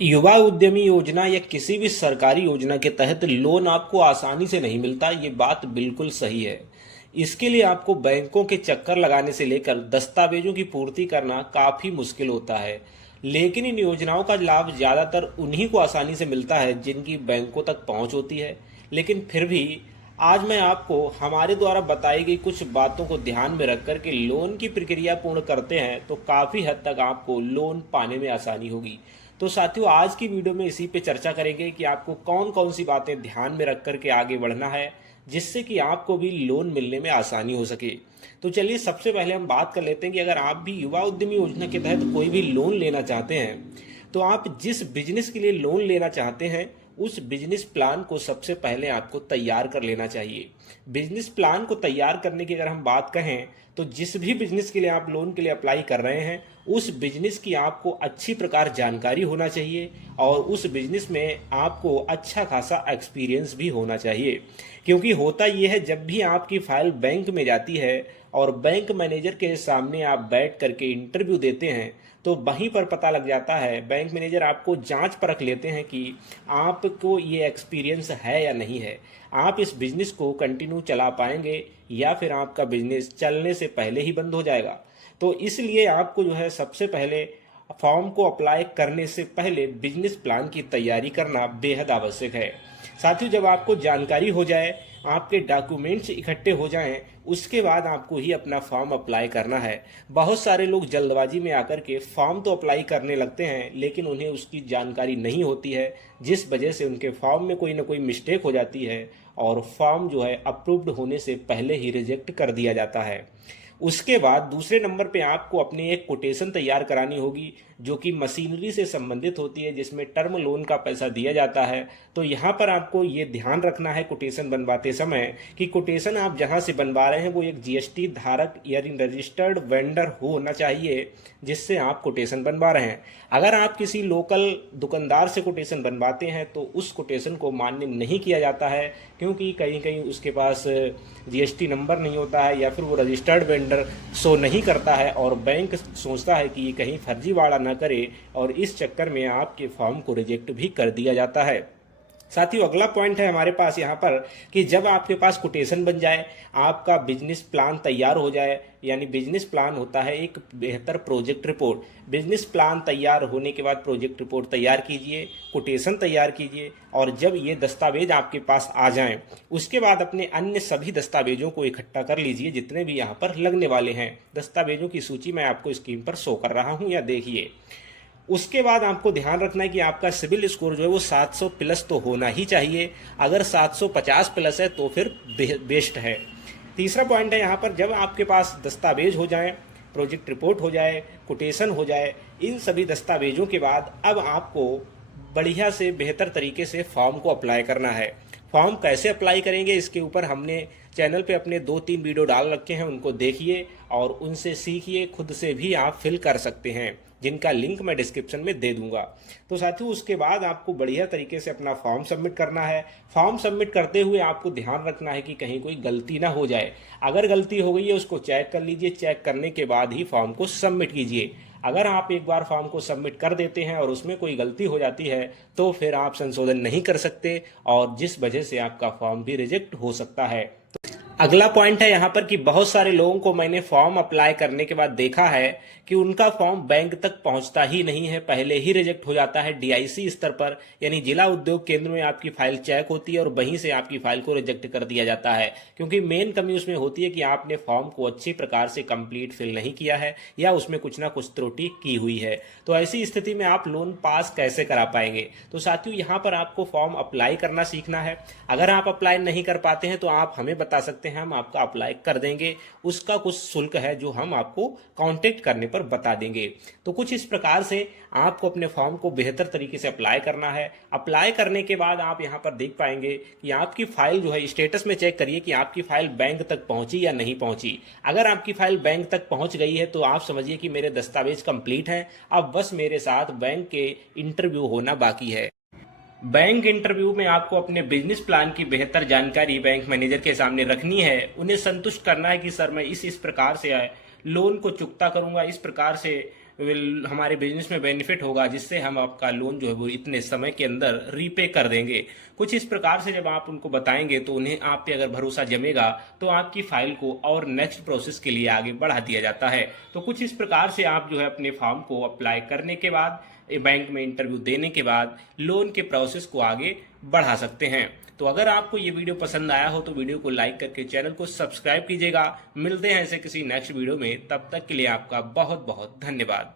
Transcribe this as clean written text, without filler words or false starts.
युवा उद्यमी योजना या किसी भी सरकारी योजना के तहत लोन आपको आसानी से नहीं मिलता, ये बात बिल्कुल सही है। इसके लिए आपको बैंकों के चक्कर लगाने से लेकर दस्तावेजों की पूर्ति करना काफ़ी मुश्किल होता है। लेकिन इन योजनाओं का लाभ ज़्यादातर उन्हीं को आसानी से मिलता है जिनकी बैंकों तक पहुंच होती है। लेकिन फिर भी आज मैं आपको हमारे द्वारा बताई गई कुछ बातों को ध्यान में रख कर के लोन की प्रक्रिया पूर्ण करते हैं तो काफ़ी हद तक आपको लोन पाने में आसानी होगी। तो साथियों, आज की वीडियो में इसी पे चर्चा करेंगे कि आपको कौन कौन सी बातें ध्यान में रख करके आगे बढ़ना है जिससे कि आपको भी लोन मिलने में आसानी हो सके। तो चलिए, सबसे पहले हम बात कर लेते हैं कि अगर आप भी युवा उद्यमी योजना के तहत कोई भी लोन लेना चाहते हैं तो आप जिस बिजनेस के लिए लोन लेना चाहते हैं उस बिजनेस प्लान को सबसे पहले आपको तैयार कर लेना चाहिए। बिजनेस प्लान को तैयार करने की अगर हम बात कहें तो जिस भी बिजनेस के लिए आप लोन के लिए अप्लाई कर रहे हैं उस बिजनेस की आपको अच्छी प्रकार जानकारी होना चाहिए और उस बिजनेस में आपको अच्छा खासा एक्सपीरियंस भी होना चाहिए। क्योंकि होता यह है, जब भी आपकी फाइल बैंक में जाती है और बैंक मैनेजर के सामने आप बैठ करके इंटरव्यू देते हैं तो वहीं पर पता लग जाता है, बैंक मैनेजर आपको जांच परख लेते हैं कि आपको ये एक्सपीरियंस है या नहीं है, आप इस बिजनेस को कंटिन्यू चला पाएंगे या फिर आपका बिजनेस चलने से पहले ही बंद हो जाएगा। तो इसलिए आपको जो है सबसे पहले फॉर्म को अप्लाई करने से पहले बिजनेस प्लान की तैयारी करना बेहद आवश्यक है। साथियों, जब आपको जानकारी हो जाए, आपके डॉक्यूमेंट्स इकट्ठे हो जाएं, उसके बाद आपको ही अपना फॉर्म अप्लाई करना है। बहुत सारे लोग जल्दबाजी में आकर के फॉर्म तो अप्लाई करने लगते हैं लेकिन उन्हें उसकी जानकारी नहीं होती है, जिस वजह से उनके फॉर्म में कोई ना कोई मिस्टेक हो जाती है और फॉर्म जो है अप्रूव्ड होने से पहले ही रिजेक्ट कर दिया जाता है। उसके बाद दूसरे नंबर पे आपको अपनी एक कोटेशन तैयार करानी होगी जो कि मशीनरी से संबंधित होती है, जिसमें टर्म लोन का पैसा दिया जाता है। तो यहाँ पर आपको ये ध्यान रखना है कोटेशन बनवाते समय कि कोटेशन आप जहाँ से बनवा रहे हैं वो एक जीएसटी धारक यानी रजिस्टर्ड वेंडर होना चाहिए जिससे आप कोटेशन बनवा रहे हैं। अगर आप किसी लोकल दुकानदार से कोटेशन बनवाते हैं तो उस कोटेशन को मान्य नहीं किया जाता है, क्योंकि कहीं कहीं उसके पास जीएसटी नंबर नहीं होता है या फिर वो रजिस्टर्ड वेंडर शो नहीं करता है और बैंक सोचता है कि ये कहीं फर्जीवाड़ा ना करे और इस चक्कर में आपके फॉर्म को रिजेक्ट भी कर दिया जाता है। साथियों, अगला पॉइंट है हमारे पास यहाँ पर कि जब आपके पास कोटेशन बन जाए, आपका बिजनेस प्लान तैयार हो जाए, यानी बिजनेस प्लान होता है एक बेहतर प्रोजेक्ट रिपोर्ट। बिजनेस प्लान तैयार होने के बाद प्रोजेक्ट रिपोर्ट तैयार कीजिए, कोटेशन तैयार कीजिए और जब ये दस्तावेज आपके पास आ जाएं, उसके बाद अपने अन्य सभी दस्तावेजों को इकट्ठा कर लीजिए जितने भी यहाँ पर लगने वाले हैं। दस्तावेजों की सूची मैं आपको स्क्रीन पर शो कर रहा हूँ, या देखिए। उसके बाद आपको ध्यान रखना है कि आपका सिविल स्कोर जो है वो 700 प्लस तो होना ही चाहिए। अगर 750 प्लस है तो फिर बेस्ट है। तीसरा पॉइंट है यहाँ पर, जब आपके पास दस्तावेज हो जाएं, प्रोजेक्ट रिपोर्ट हो जाए, कोटेशन हो जाए, इन सभी दस्तावेजों के बाद अब आपको बढ़िया से बेहतर तरीके से फॉर्म को अप्लाई करना है। फॉर्म कैसे अप्लाई करेंगे इसके ऊपर हमने चैनल पे अपने 2-3 वीडियो डाल रखे हैं, उनको देखिए और उनसे सीखिए। खुद से भी आप फिल कर सकते हैं, जिनका लिंक मैं डिस्क्रिप्शन में दे दूंगा। तो साथियों, उसके बाद आपको बढ़िया तरीके से अपना फॉर्म सबमिट करना है। फॉर्म सबमिट करते हुए आपको ध्यान रखना है कि कहीं कोई गलती ना हो जाए। अगर गलती हो गई है उसको चेक कर लीजिए, चेक करने के बाद ही फॉर्म को सबमिट कीजिए। अगर आप एक बार फॉर्म को सबमिट कर देते हैं और उसमें कोई गलती हो जाती है तो फिर आप संशोधन नहीं कर सकते और जिस वजह से आपका फॉर्म भी रिजेक्ट हो सकता है। अगला पॉइंट है यहाँ पर कि बहुत सारे लोगों को मैंने फॉर्म अप्लाई करने के बाद देखा है कि उनका फॉर्म बैंक तक पहुंचता ही नहीं है, पहले ही रिजेक्ट हो जाता है डीआईसी स्तर पर, यानी जिला उद्योग केंद्र में आपकी फाइल चेक होती है और वहीं से आपकी फाइल को रिजेक्ट कर दिया जाता है। क्योंकि मेन कमी उसमें होती है कि आपने फॉर्म को अच्छी प्रकार से कंप्लीट फिल नहीं किया है या उसमें कुछ ना कुछ त्रुटि की हुई है। तो ऐसी स्थिति में आप लोन पास कैसे करा पाएंगे? तो साथियों, यहाँ पर आपको फॉर्म अप्लाई करना सीखना है। अगर आप अप्लाई नहीं कर पाते हैं तो आप हमें बता सकते हैं, हम आपका अप्लाई कर देंगे। उसका कुछ शुल्क है जो हम आपको कांटेक्ट करने पर बता देंगे। तो कुछ इस प्रकार से आपको अपने फॉर्म को बेहतर तरीके से अप्लाई करना है। अप्लाई करने के बाद आप यहाँ पर देख पाएंगे कि आपकी फाइल जो है, स्टेटस में चेक करिए कि आपकी फाइल बैंक तक पहुंची या नहीं पहुंची। अगर आपकी फाइल बैंक तक पहुंच गई है तो आप समझिए कि मेरे दस्तावेज कंप्लीट हैं, अब बस मेरे साथ बैंक के इंटरव्यू होना बाकी है। बैंक इंटरव्यू में आपको अपने बिजनेस प्लान की बेहतर जानकारी बैंक मैनेजर के सामने रखनी है। उन्हें संतुष्ट करना है कि सर मैं इस प्रकार से लोन को चुकता करूंगा, इस प्रकार से हमारे बिजनेस में बेनिफिट होगा, जिससे हम आपका लोन जो है वो इतने समय के अंदर रीपे कर देंगे। कुछ इस प्रकार से जब आप उनको बताएंगे तो उन्हें आप पे अगर भरोसा जमेगा तो आपकी फाइल को और नेक्स्ट प्रोसेस के लिए आगे बढ़ा दिया जाता है। तो कुछ इस प्रकार से आप जो है अपने फॉर्म को अप्लाई करने के बाद, बैंक में इंटरव्यू देने के बाद लोन के प्रोसेस को आगे बढ़ा सकते हैं। तो अगर आपको ये वीडियो पसंद आया हो तो वीडियो को लाइक करके चैनल को सब्सक्राइब कीजिएगा। मिलते हैं ऐसे किसी नेक्स्ट वीडियो में, तब तक के लिए आपका बहुत बहुत धन्यवाद।